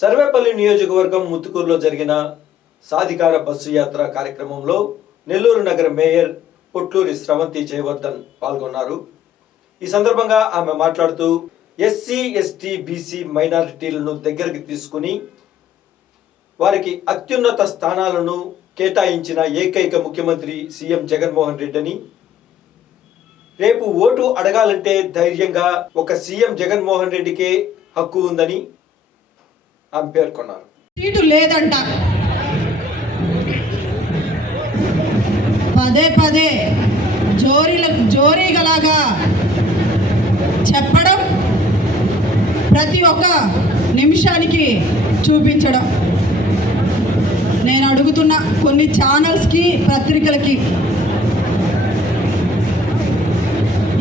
సర్వేపల్లి నియోజకవర్గం ముత్తుకూరులో జరిగిన సాధికార బస్సు యాత్ర కార్యక్రమంలో నెల్లూరు నగర మేయర్ పొట్లూరి స్రవంతి జయవర్ధన్ పాల్గొన్నారు. ఈ సందర్భంగా ఆమె మాట్లాడుతూ ఎస్సీ ఎస్టీ బీసీ మైనారిటీలను దగ్గరికి తీసుకుని వారికి అత్యున్నత స్థానాలను కేటాయించిన ఏకైక ముఖ్యమంత్రి సీఎం జగన్మోహన్ రెడ్డి అని రేపు ఓటు అడగాలంటే ధైర్యంగా ఒక సీఎం జగన్మోహన్ రెడ్డికే హక్కు ఉందని ఆమె పేర్కొన్నారు. సీటు లేదంట. పదే పదే జోరీల జోరీగలాగా చెప్పడం ప్రతి ఒక్క నిమిషానికి చూపించడం. నేను అడుగుతున్న కొన్ని ఛానల్స్కి పత్రికలకి.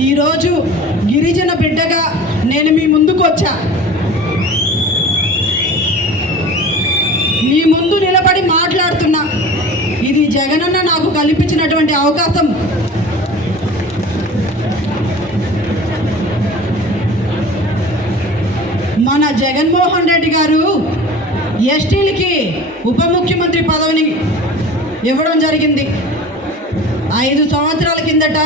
ఈరోజు గిరిజన బిడ్డగా నేను మీ ముందుకు వచ్చా మీ ముందు నిలబడి మాట్లాడుతున్నా. ఇది జగనన్న నాకు కల్పించినటువంటి అవకాశం. మన జగన్మోహన్ రెడ్డి గారు ఎస్టీలకి ఉప ముఖ్యమంత్రి పదవిని ఇవ్వడం జరిగింది. ఐదు సంవత్సరాల కిందట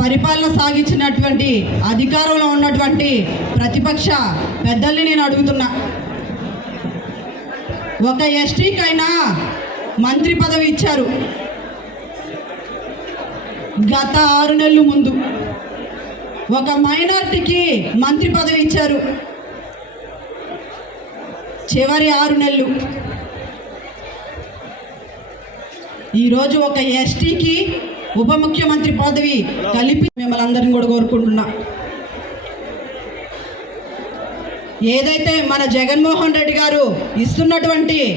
పరిపాలన సాగించినటువంటి అధికారంలో ఉన్నటువంటి ప్రతిపక్ష పెద్దల్ని నేను అడుగుతున్నా. ఒక ఎస్టీకైనా మంత్రి పదవి ఇచ్చారు. గత ఆరు నెలల ముందు ఒక మైనార్టీకి మంత్రి పదవి ఇచ్చారు. చివరి ఆరు నెలలు. ఈరోజు ఒక ఎస్టీకి ఉప ముఖ్యమంత్రి పదవి కలిపి మిమ్మల్ని అందరిని కూడా కోరుకుంటున్నా. ఏదైతే మన జగన్మోహన్ రెడ్డి గారు ఇస్తున్నటువంటి